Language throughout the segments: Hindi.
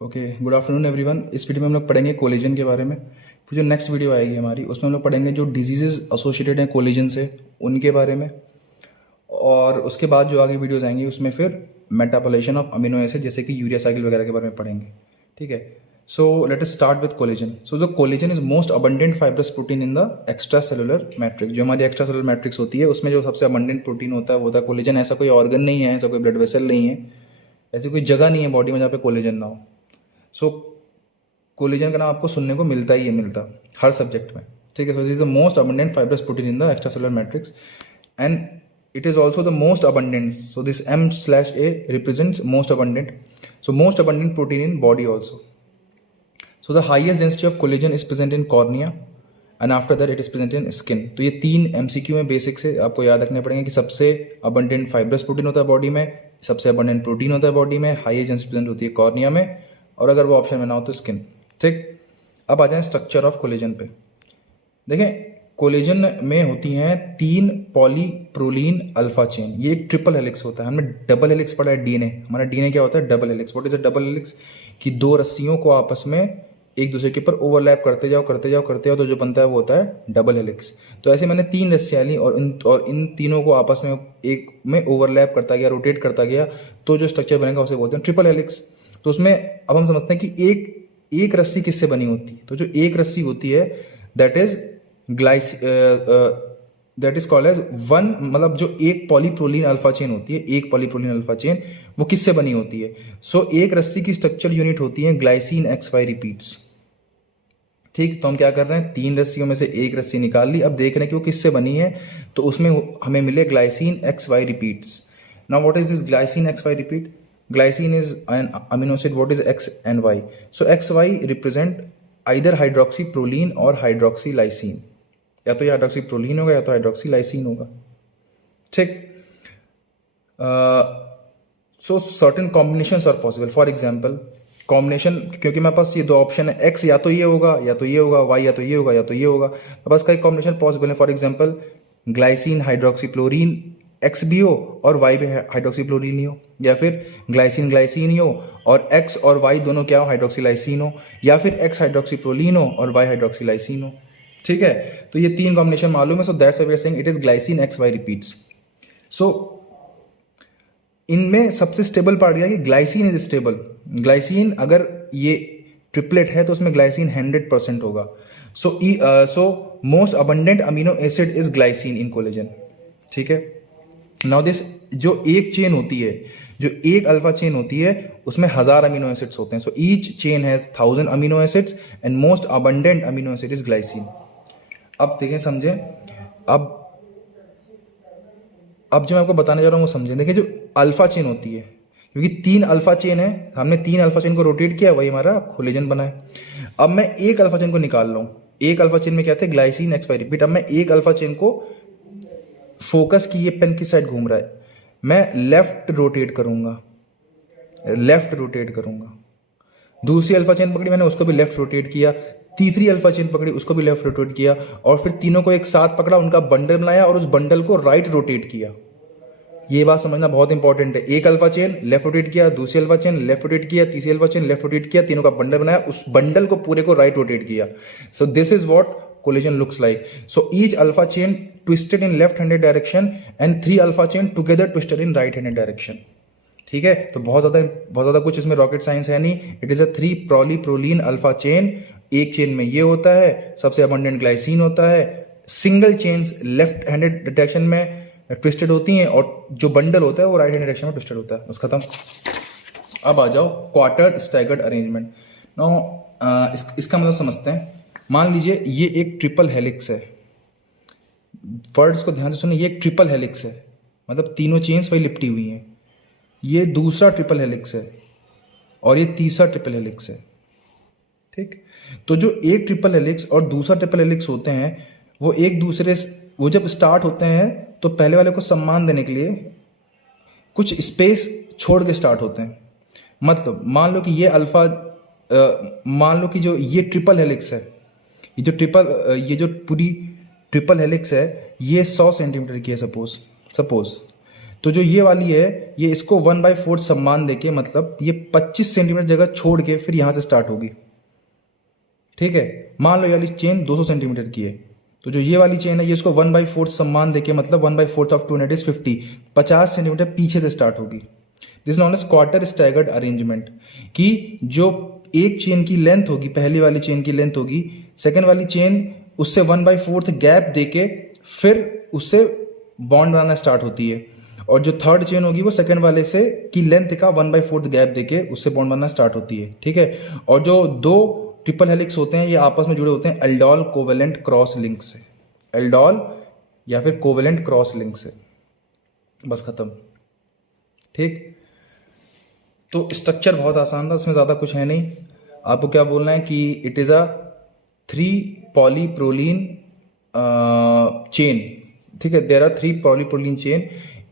Okay, good afternoon everyone. इस वीडियो में हम लोग पढ़ेंगे कोलेजन के बारे में। फिर जो नेक्स्ट वीडियो आएगी हमारी उसमें हम लोग पढ़ेंगे जो डिजीजेज एसोसिएटेड हैं कोलेजन से उनके बारे में। और उसके बाद जो आगे वीडियोस आएंगी उसमें फिर मेटाबोलाइजेशन ऑफ अमीनो एसिड जैसे कि यूरिया साइकिल वगैरह के बारे में पढ़ेंगे। ठीक है, so let us start with collagen. So the collagen is most abundant fibrous protein in the extra cellular matrix. जो हमारी एक्स्ट्रा सेलुलर मैट्रिक्स होती है उसमें जो सबसे अबंडेंट प्रोटीन होता है वो होता है कोलेजन। ऐसा कोई ऑर्गन नहीं है, ऐसा कोई ब्लड वेसल नहीं है, ऐसी कोई जगह नहीं है बॉडी में जहाँ पे कोलेजन ना हो। सो कोलेजन का नाम आपको सुनने को मिलता ही है, मिलता हर सब्जेक्ट में। ठीक है, so this is the most abundant fibrous protein in the extra cellular matrix and it is also the most abundant. So this M/A represents most abundant. So most abundant protein in body also. So the highest density of collagen is present in cornea and after that it is present in skin. तो ये तीन MCQ में बेसिक से आपको याद रखने पड़ेंगे कि सबसे abundant fibrous protein होता है बॉडी में, सबसे abundant प्रोटीन होता है बॉडी में, हाईएस्ट डेंसिटी प्रेजेंट होती है कॉर्निया में, और अगर वो ऑप्शन में ना हो तो स्किन। ठीक, अब आ जाए स्ट्रक्चर ऑफ कोलेजन पे। देखें, कोलेजन में होती हैं 3 पॉलीप्रोलीन अल्फा चेन। ये एक ट्रिपल हेलिक्स होता है। हमने डबल हेलिक्स पढ़ा है डीएनए। हमारा डीएनए क्या होता है? Double helix. What is a double helix? कि दो रस्सियों को आपस में एक दूसरे के ऊपर ओवरलैप करते जाओ तो जो बनता है वो होता है डबल हेलिक्स। तो ऐसे मैंने 3 रस्सियाँ ली और इन तीनों को आपस में एक में ओवरलैप करता गया, रोटेट करता गया, तो जो स्ट्रक्चर बनेगा उसे बोलते हैं ट्रिपल हेलिक्स। तो उसमें अब हम समझते हैं कि एक रस्सी किससे बनी होती है। तो जो एक रस्सी होती है that is called as one, मतलब जो एक पॉलीप्रोलीन अल्फा चेन होती है, एक पॉलीप्रोलीन अल्फा चेन वो किससे बनी होती है? सो एक रस्सी की स्ट्रक्चर यूनिट होती है ग्लाइसिन XY रिपीट्स। ठीक, तो हम क्या कर रहे हैं, 3 रस्सियों में से एक रस्सी निकाल ली। अब देख रहे हैं कि वो किससे बनी है, तो उसमें हमें मिले glycine XY repeats. Now what is this glycine XY repeat? Glycine is an amino acid. What is X and Y? So XY represent either hydroxy proline और हाइड्रोक्सी लाइसिन। या तो ये हाइड्रोक्सी प्रोलीन होगा या तो हाइड्रोक्सी लाइसिन होगा। ठीक, so certain combinations are possible. For example combination, क्योंकि मेरे पास ये 2 ऑप्शन है, X या तो ये होगा या तो ये होगा, Y या तो ये होगा या तो ये होगा। मेरे पास कई कॉम्बिनेशन पॉसिबल है। फॉर एग्जांपल ग्लाइसिन हाइड्रोक्सीक्लोरीन X भी हो और Y भी हाइड्रोक्सीक्लोरीन ही हो, या फिर ग्लाइसिन ग्लाइसिन ही हो और X और Y दोनों क्या हो, हाइड्रोक्सीलाइसिन हो, या फिर X हाइड्रोक्सीप्रोलीन हो और Y हाइड्रोक्सीलाइसिन हो। ठीक है, तो ये 3 कॉम्बिनेशन मालूम है। So that's why we are saying it is glycine XY repeats. So इनमें सबसे स्टेबल पार्ट यह है कि ग्लाइसिन इज स्टेबल। ग्लाइसिन अगर ये ट्रिपलेट है तो उसमें ग्लाइसिन 100% होगा। So most abundant amino acid is glycine in collagen. ठीक है, नाउ दिस जो एक चेन होती है, जो एक अल्फा चेन होती है उसमें 1000 अमीनो एसिड्स होते हैं। So each chain has 1000 amino acids and most abundant amino acid is glycine. अब देखें, समझें। अब जो मैं आपको बताने जा रहा हूँ वो समझें। देखिए, जो अल्फा चेन होती है, क्योंकि 3 अल्फा चेन है, हमने 3 अल्फा चेन को रोटेट किया, वही हमारा कोलेजन बना है। अब मैं एक अल्फा चेन को निकाल रहा हूँ। एक अल्फा चेन में क्या थे, ग्लाइसिन XY रिपीट। अब मैं एक अल्फा चेन को फोकस की, ये पेन की साइड घूम रहा है, मैं लेफ्ट रोटेट करूंगा। दूसरी अल्फा चेन पकड़ी मैंने, उसको भी लेफ्ट रोटेट किया। तीसरी अल्फा चेन पकड़ी, उसको भी लेफ्ट रोटेट किया, और फिर तीनों को एक साथ पकड़ा, उनका बंडल बनाया और उस बंडल को राइट रोटेट किया। ये बात समझना बहुत इंपॉर्टेंट है। एक अल्फा चेन लेफ्ट रोटेट किया, दूसरी अल्फा चेन लेफ्ट रोटेट किया, तीसरी अल्फा चेन लेफ्ट रोटेट किया, तीनों का बंडल बनाया, उस बंडल को पूरे को राइट रोटेट किया। So this is what collagen looks like. So each alpha chain twisted in left handed direction and 3 alpha chain together twisted in right handed direction. ठीक है, तो बहुत ज़्यादा कुछ इसमें रॉकेट साइंस है नहीं। It is a 3 polyproline alpha chain. एक चेन में ये होता है, सबसे अबंडेंट ग्लाइसिन होता है। Single chains left handed direction में ट्विस्टेड होती हैं और जो बंडल होता है वो राइट हैंड डायरेक्शन में ट्विस्टेड होता है। बस खत्म। अब आ जाओ क्वार्टर स्टैगर्ड अरेंजमेंट। नो, इसका मतलब समझते हैं। मान लीजिए ये एक ट्रिपल हेलिक्स है। वर्ड्स को ध्यान से सुनिए, ये एक ट्रिपल हेलिक्स है, मतलब तीनों चेन्स वही लिपटी हुई हैं। ये दूसरा ट्रिपल हेलिक्स है और ये तीसरा ट्रिपल हेलिक्स है। ठीक, तो जो एक ट्रिपल हेलिक्स और दूसरा ट्रिपल हेलिक्स होते हैं वो एक दूसरे वो जब स्टार्ट होते हैं तो पहले वाले को सम्मान देने के लिए कुछ स्पेस छोड़ के स्टार्ट होते हैं। मतलब मान लो कि ये अल्फा, मान लो कि जो ये ट्रिपल हेलिक्स है, ये जो पूरी ट्रिपल हेलिक्स है ये 100 सेंटीमीटर की है सपोज। तो जो ये वाली है ये इसको 1/4 सम्मान देके, मतलब ये 25 सेंटीमीटर जगह छोड़ के फिर यहाँ से स्टार्ट होगी। ठीक है, मान लो ये वाली चेन 200 सेंटीमीटर की है, तो जो ये वाली चेन है ये इसको 1/4 सम्मान देके, मतलब 1/4 ऑफ 200 इज 50 सेंटीमीटर पीछे से स्टार्ट होगी। This known as quarter staggered arrangement, कि जो एक चेन की लेंथ होगी, पहली वाली चेन की लेंथ होगी, सेकेंड वाली चेन उससे 1/4 गैप देके फिर उससे बॉन्ड बनाना स्टार्ट होती है, और जो थर्ड चेन होगी वो सेकेंड वाले से की लेंथ का 1/4 गैप देके उससे बॉन्ड बनना स्टार्ट होती है। ठीक है, और जो दो ट्रिपल हेलिक्स होते हैं ये आपस में जुड़े होते हैं एल्डोल कोवेलेंट क्रॉस लिंक से, एल्डोल या फिर कोवेलेंट क्रॉस लिंक से। बस खत्म। ठीक, तो स्ट्रक्चर बहुत आसान था, इसमें ज़्यादा कुछ है नहीं। आपको क्या बोलना है कि इट इज़ अ 3 पॉलीप्रोलीन चेन। ठीक है, देयर आर 3 पॉलीप्रोलीन चेन।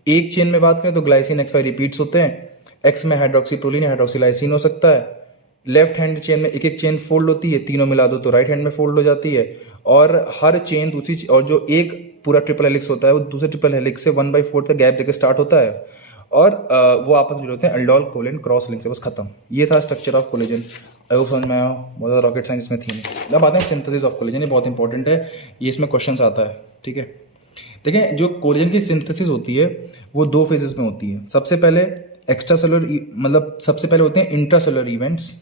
एक चेन में बात करें तो ग्लाइसिन X5 रिपीट्स होते हैं, X में हाइड्रोक्सीप्रोलीन या हाइड्रोक्सीलाइसिन हो सकता है। लेफ्ट हैंड चेन में एक एक चेन फोल्ड होती है, तीनों मिला दो तो राइट हैंड में फोल्ड हो जाती है, और हर चेन दूसरी, और जो एक पूरा ट्रिपल हेलिक्स होता है वो दूसरे ट्रिपल हेलिक्स से 1/4 का गैप देकर स्टार्ट होता है, और वो आपस में जुड़े होते हैं एल्डोल कोवेलेंट क्रॉस लिंक से। बस खत्म, ये था structure of collagen. I hope समझ में आया, बहुत ज़्यादा रॉकेट साइंस इसमें थी नहीं। अब आते हैं सिंथेसिस ऑफ कोलेजन, ये बहुत इंपॉर्टेंट है, ये इसमें क्वेश्चन आता है। ठीक है, देखें जो कोलेजन की सिंथेसिस होती है वो 2 फेजेस में होती है। सबसे पहले एक्स्ट्रा सेलुलर, मतलब सबसे पहले होते हैं इंट्रा सेलुलर इवेंट्स,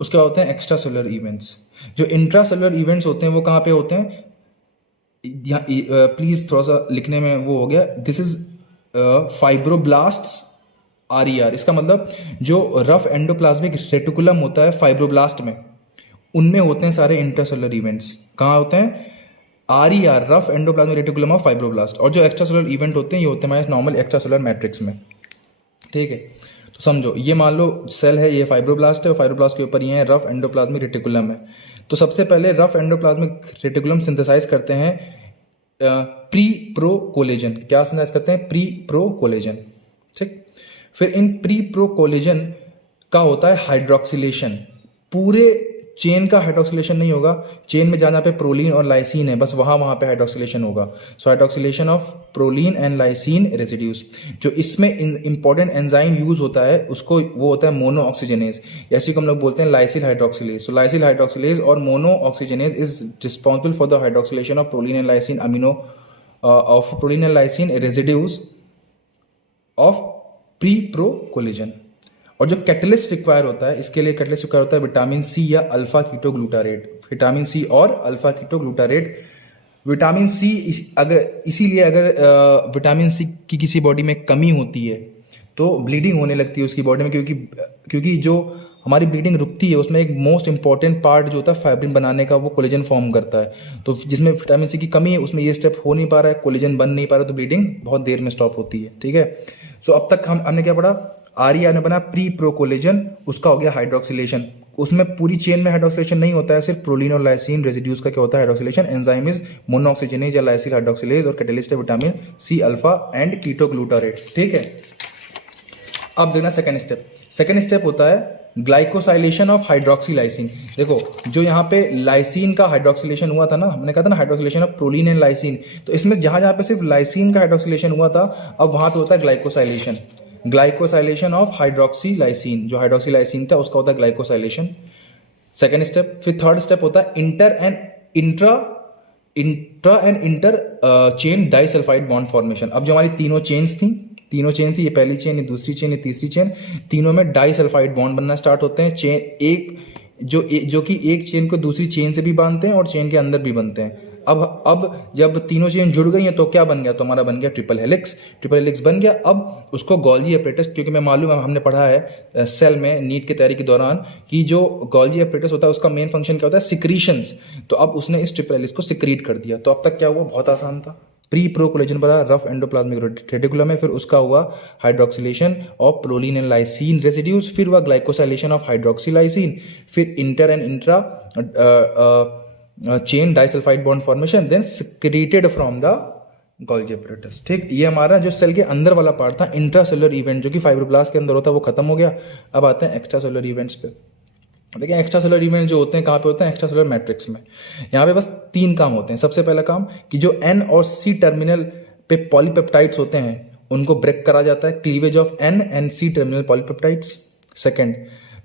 उसके बाद होते हैं एक्स्ट्रा सेलुलर इवेंट्स। जो इंट्रा सेलुलर इवेंट्स होते हैं वो कहाँ पे होते हैं, यहाँ प्लीज़ थोड़ा सा लिखने में वो हो गया, दिस इज फाइब्रोब्लास्ट्स RER। इसका मतलब जो रफ एंडोप्लाज्मिक रेटिकुलम होता है फाइब्रोब्लास्ट में, उनमें होते हैं सारे इंट्रासेलुलर इवेंट्स। कहाँ होते हैं, RER, rough endoplasmic reticulum of fibroblast. और जो एक्स्ट्रासेलुलर इवेंट होते हैं ये होते हैं हमारे नॉर्मल एक्स्ट्रासेलुलर मैट्रिक्स में। ठीक है, तो समझो ये मान लो सेल है, ये फाइब्रोब्लास्ट है, और फाइब्रोब्लास्ट के ऊपर ये है रफ एंडोप्लाज्मिक रेटिकुलम है। तो सबसे पहले रफ एंडोप्लाज्मिक रेटिकुलम सिंथेसाइज करते हैं प्री प्रो कोलेजन। क्या सिंथेसाइज करते हैं, प्री प्रो कोलेजन। ठीक, फिर इन प्री प्रो कोलेजन का होता है हाइड्रोक्सिलेशन। पूरे चेन का हाइड्रोक्सिलेशन नहीं होगा, चेन में जहाँ पे प्रोलीन और लाइसिन है बस वहाँ पे हाइड्रोक्सिलेशन होगा। So hydroxylation of proline and lysine residues. जो इसमें इंपॉर्टेंट एंजाइम यूज होता है उसको वो होता है मोनो ऑक्सीजनेज, जैसे को हम लोग बोलते हैं लाइसिल हाइड्रोक्सिलेज। सो लाइसिल हाइड्रोक्सिलेज और mono oxygenase is responsible for the hydroxylation of proline and lysine amino of proline and lysine residues of pre pro collagen. और जो कैटलिस्ट रिक्वायर होता है, इसके लिए कैटलिस्ट रिक्वायर होता है विटामिन सी या अल्फा कीटोग्लूटारेट। विटामिन सी और अल्फा कीटोग्लूटारेट। विटामिन सी इसीलिए अगर विटामिन सी की किसी बॉडी में कमी होती है तो ब्लीडिंग होने लगती है उसकी बॉडी में, क्योंकि जो हमारी ब्लीडिंग रुकती है उसमें एक मोस्ट इंपॉर्टेंट पार्ट जो होता है फाइब्रिन बनाने का, वो कोलेजन फॉर्म करता है। तो जिसमें विटामिन सी की कमी है उसमें ये स्टेप हो नहीं पा रहा है, कोलेजन बन नहीं पा रहा, तो ब्लीडिंग बहुत देर में स्टॉप होती है। ठीक है, सो अब तक हमने क्या पढ़ा, RER ने बना प्री प्रो कोलेजन, उसका हो गया हाइड्रोक्सिलेशन। उसमें पूरी चेन में हाइड्रोक्सिलेशन नहीं होता है, सिर्फ प्रोलीन और लाइसिन रेसिड्यूज का क्या होता है हाइड्रोक्सिलेशन। एंजाइम इज मोनोऑक्सीजनेज या लाइसिल हाइड्रोक्सिलेज, और कैटलिस्ट है vitamin C alpha and ketoglutarate. ठीक है, अब देखना सेकंड स्टेप। सेकंड स्टेप होता है ग्लाइकोसाइलेशन ऑफ हाइड्रोक्सीलाइसिन। देखो जो यहाँ पे लाइसिन का हाइड्रोक्सिलेशन हुआ था ना, मैंने कहा था ना hydroxylation of proline and lysine, तो इसमें जहाँ जहाँ पे सिर्फ लाइसिन का हाइड्रोक्सिलेशन हुआ था अब वहाँ पे होता है ग्लाइकोसाइलेशन। ग्लाइकोसाइलेशन ऑफ हाइड्रोक्सीलाइसिन, जो हाइड्रोक्सीलाइसिन था उसका होता है ग्लाइकोसाइलेशन। Second step. फिर थर्ड स्टेप होता है inter and inter chain disulphide bond formation. अब जो हमारी तीनों चेन्स थी, ये पहली चेन, ये दूसरी चेन, ये तीसरी चेन, तीनों में डाइसल्फाइड बॉन्ड बनना स्टार्ट होते हैं। चेन एक जो कि एक चेन को दूसरी चेन से भी बांधते हैं और चेन के अंदर भी बनते हैं। अब जब तीनों चेन जुड़ गई हैं तो क्या बन गया, तो हमारा बन गया ट्रिपल हेलिक्स। ट्रिपल हेलिक्स बन गया। अब उसको गोल्गी एपरेटस, क्योंकि मैं मालूम है हमने पढ़ा है सेल में नीट की तैयारी के दौरान कि जो गोल्गी एपरेटस होता है उसका मेन फंक्शन क्या होता है, सिक्रीशंस। तो अब उसने इस ट्रिपल हेलिक्स को सिक्रीट कर दिया। तो अब तक क्या हुआ, बहुत आसान था। प्री प्रो कोलेजन बना रफ एंडोप्लाज्मिक रेटिकुलम में, फिर उसका हुआ hydroxylation of proline and lysine residues, फिर हुआ ग्लाइकोसाइलेशन ऑफ हाइड्रोक्सीलाइसिन, फिर inter and intra chain disulphide bond formation, then secreted from the Golgi apparatus. ठीक, ये हमारा जो सेल के अंदर वाला पार्ट था, इंट्रासेलुलर इवेंट जो कि फाइब्रोब्लास्ट के अंदर होता है, वो खत्म हो गया। अब आते हैं एक्स्ट्रा सेलुलर इवेंट्स पे। देखिए एक्स्ट्रा सेलुलर इवेंट जो होते हैं कहाँ पे होते हैं, एक्स्ट्रा सेलुलर मैट्रिक्स में। यहाँ पे बस 3 काम होते हैं। सबसे पहला काम कि जो N और C टर्मिनल पे पॉलीपेप्टाइड्स होते हैं उनको ब्रेक करा जाता है, cleavage of N and C terminal polypeptides. Second,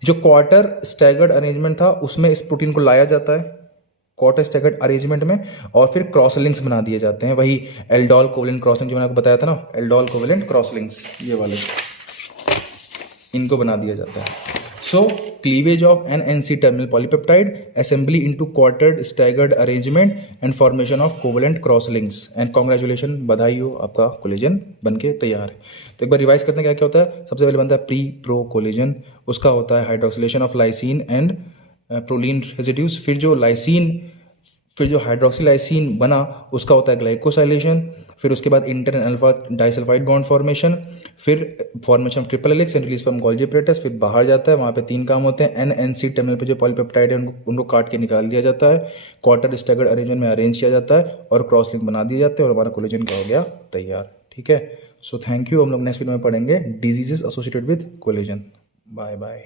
जो क्वार्टर स्टैगर्ड अरेंजमेंट था उसमें इस प्रोटीन को लाया जाता है क्वार्टर स्टैगर्ड अरेंजमेंट में, और फिर क्रॉस लिंक्स बना दिए जाते हैं, वही एल्डोल कोवेलेंट क्रॉस लिंक जो मैंने आपको बताया था ना, एल्डोल कोवेलेंट क्रॉस लिंक्स, ये वाले इनको बना दिया जाता है। So cleavage of N and C terminal polypeptide, assembly into quartered staggered arrangement and formation of covalent cross links. And congratulation, बधाई हो, आपका कोलेजन बनके तैयार है। तो एक बार रिवाइज करते हैं क्या क्या होता है। सबसे पहले बनता है प्री प्रो कोलेजन, उसका होता है hydroxylation of lysine and proline residues. फिर जो हाइड्रोक्सीलाइसिन बना उसका होता है ग्लाइकोसाइलेशन। फिर उसके बाद inter and alpha disulphide bond formation, फिर formation of triple helix and release from Golgi apparatus। फिर बाहर जाता है, वहाँ पे 3 काम होते हैं। एन एन सी टर्मिनल पे जो पॉलीपेप्टाइड है उनको काट के निकाल दिया जाता है, क्वार्टर स्टैगर्ड अरेंजमेंट में अरेंज किया जाता है और क्रॉस लिंक बना दिए जाते हैं और हमारा कोलेजन का हो गया तैयार। ठीक है, सो थैंक यू। हम लोग नेक्स्ट वीडियो में पढ़ेंगे diseases associated with collagen. Bye bye.